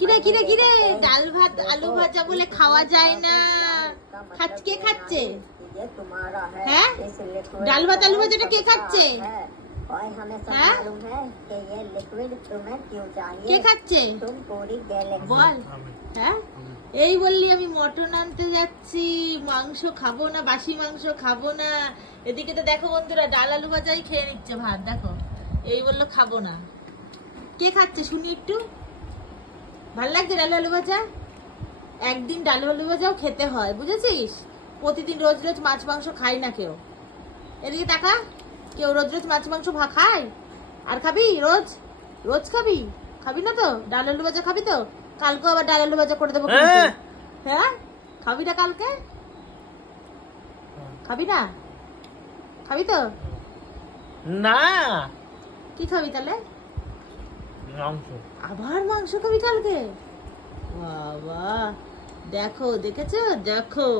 কিরে কিরে কিরে ডাল ভাত আলু ভাজা বলে খাওয়া যায় না। কে খাচ্ছে? হ্যাঁ, ডাল ভাত আলু ভাজাটা কে খাচ্ছে? কে খাচ্ছে বল? হ্যাঁ, এই বললি আমি মটন আনতে যাচ্ছি, মাংস খাবো না, বাসি মাংস খাবো না। এদিকে তো দেখো বন্ধুরা, ডাল আলু ভাজাই খেয়ে নিচ্ছে ভাত। দেখো, এই বললো খাবো না। কে খাচ্ছে শুনি একটু? ভাল লাগছে ডাল আলু ভাজা? একদিন ডাল আলু ভাজাও খেতে হয়, বুঝেছিস? প্রতিদিন রোজ রোজ মাছ মাংস খাই না কেউ। এদিকে টাকা, কেউ রোজ রোজ মাছ মাংস খায়? আর খাবি রোজ? রোজ খাবি? খাবি না তো? ডাল আলু ভাজা খাবি তো? কালকে আবার ডাল আলু ভাজা করে দেবো। হ্যাঁ, খাবি না কালকে? খাবি না? খাবি তো? না। কি খাবি তাহলে? মাংস। আবার মাংস খাবি কালকে? বাবা, দেখো, দেখেছো? দেখো।